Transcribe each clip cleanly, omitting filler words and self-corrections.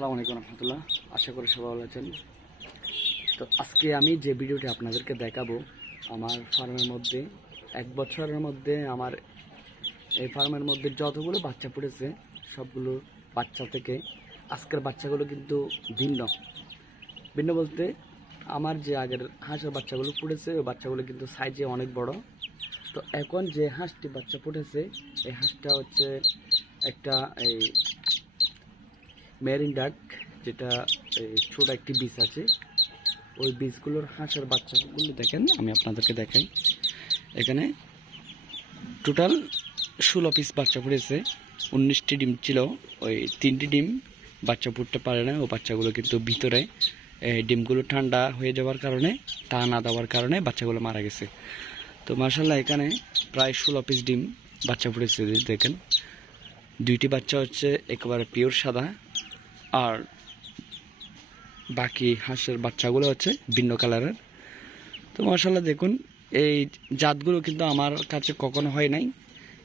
আসসালামু আলাইকুম রহমতুল্লাহ। আশা করি সবাই ভালো আছেন। তো আজকে আমি যে ভিডিওটি আপনাদেরকে দেখাবো, আমার ফার্মের মধ্যে 1 বছরের মধ্যে আমার এই ফার্মের মধ্যে যতগুলো বাচ্চা পড়েছে সবগুলো বাচ্চা থেকে আজকের বাচ্চাগুলো কিন্তু ভিন্ন ভিন্ন বলতে আমার যে আগের হাঁসের বাচ্চাগুলো পড়েছে ওই বাচ্চাগুলো কিন্তু সাইজে অনেক বড়। তো এখন যে হাঁসটি বাচ্চা পড়েছে এই হাঁসটা হচ্ছে একটা এই মেরিন ডাক, যেটা ছোট একটি বীজ আছে, ওই বীজগুলোর হাঁসের বাচ্চাগুলো দেখেন। আমি আপনাদেরকে দেখাই, এখানে টোটাল 16 পিস বাচ্চা পড়েছে। 19টি ডিম ছিল, ওই 3টি ডিম বাচ্চা ফুটতে পারে না। ও বাচ্চাগুলো কিন্তু ভিতরে ডিমগুলো ঠান্ডা হয়ে যাওয়ার কারণে, তা না দেওয়ার কারণে বাচ্চাগুলো মারা গেছে। তো মাশাআল্লাহ এখানে প্রায় 16 পিস ডিম বাচ্চা পড়েছে। দেখেন 2টি বাচ্চা হচ্ছে একেবারে পিওর সাদা, আর বাকি হাঁসের বাচ্চাগুলো হচ্ছে ভিন্ন কালারের। তো মাশাআল্লাহ দেখুন, এই জাতগুলো কিন্তু আমার কাছে কখনো হয় নাই।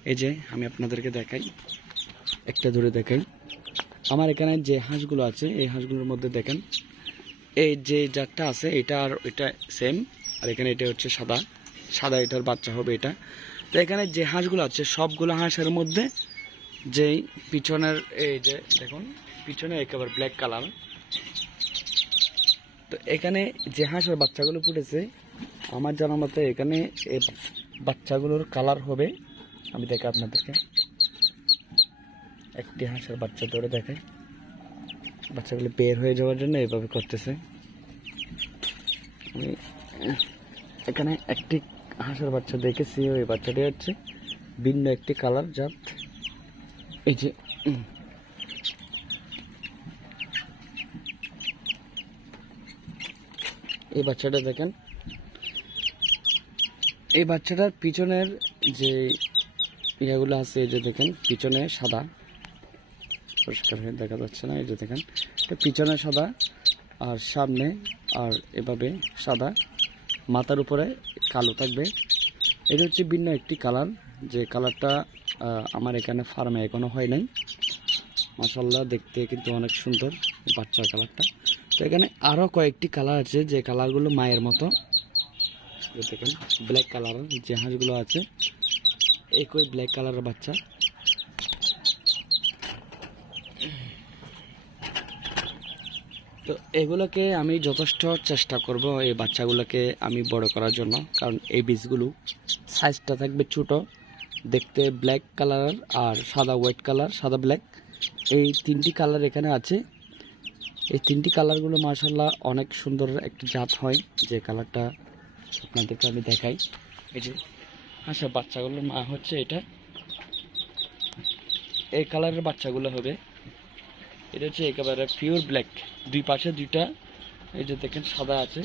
এই যে আমি আপনাদেরকে দেখাই, একটা ধরে দেখাই। আমার এখানে যে হাঁসগুলো আছে এই হাঁসগুলোর মধ্যে দেখেন এই যে জাতটা আছে এটা আর এটা সেম, আর এখানে এটা হচ্ছে সাদা সাদা, এটার বাচ্চা হবে এটা। তো এখানে যে হাঁসগুলো আছে সবগুলো হাঁসের মধ্যে যেই পিছনের এই যে দেখুন পিছনে একেবারে ব্ল্যাক কালার। তো এখানে যে হাঁসের বাচ্চাগুলো ফুটেছে আমার জানা মতে এখানে এই বাচ্চাগুলোর কালার হবে, আমি দেখে আপনাদেরকে একটি হাঁসের বাচ্চা ধরে দেখাই। বাচ্চাগুলো বের হয়ে যাওয়ার জন্য এইভাবে করতেছে। আমি এখানে একটি হাঁসের বাচ্চা দেখেছি, ওই বাচ্চাটি হচ্ছে ভিন্ন একটি কালার জাত। এই যে এই বাচ্চাটা দেখেন, এই বাচ্চাটার পিছনের যে ইয়াগুলো আছে এই যে দেখেন পিছনে সাদা, পরিষ্কার হয়ে দেখা যাচ্ছে না। এই যে দেখেন এটা পিছনে সাদা আর সামনে আর এভাবে সাদা, মাথার উপরে কালো থাকবে। এটা হচ্ছে ভিন্ন একটি কালার, যে কালারটা আমার এখানে ফার্মে এখনো হয় নাই। মাশাআল্লাহ দেখতে কিন্তু অনেক সুন্দর বাচ্চার কালারটা। তো এখানে আরও কয়েকটি কালার আছে যে কালারগুলো মায়ের মতো। দেখেন ব্ল্যাক কালার যে হাঁসগুলো আছে একই ব্ল্যাক কালারের বাচ্চা। তো এগুলোকে আমি যথেষ্ট চেষ্টা করব এই বাচ্চাগুলোকে আমি বড় করার জন্য, কারণ এই বীজগুলো সাইজটা থাকবে ছোট, দেখতে ব্ল্যাক কালার আর সাদা হোয়াইট কালার, সাদা ব্ল্যাক, এই 3টি কালার এখানে আছে। এই 3টি কালারগুলো মাশাআল্লাহ অনেক সুন্দর একটি জাত হয়, যে কালারটা আপনাদেরকে আমি দেখাই। এই যে হাঁসের বাচ্চাগুলোর মা হচ্ছে এটা, এই কালারের বাচ্চাগুলো হবে। এটা হচ্ছে একেবারে পিওর ব্ল্যাক, দুই পাশে দুইটা এই যে দেখেন সাদা আছে।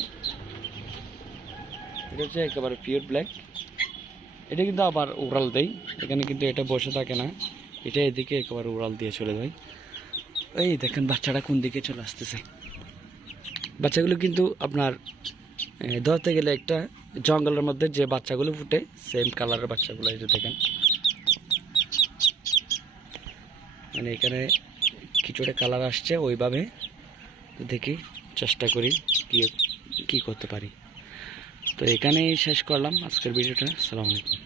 এটা হচ্ছে একেবারে পিওর ব্ল্যাক। এটা কিন্তু আবার উড়াল দেয়, এখানে কিন্তু এটা বসে থাকে না, এটা এদিকে একেবারে উড়াল দিয়ে চলে যায়। এই দেখেন বাচ্চাটা কোন দিকে চলে আসতেছে। বাচ্চাগুলো কিন্তু আপনার ধরতে গেলে একটা জঙ্গলের মধ্যে যে বাচ্চাগুলো ফুটে সেম কালারের বাচ্চাগুলো। এই যে দেখেন মানে এখানে কিছুটা কালার আসছে ওইভাবে। দেখি চেষ্টা করি কি করতে পারি। তো এখানেই শেষ করলাম আজকের ভিডিওটা। আসসালামু আলাইকুম।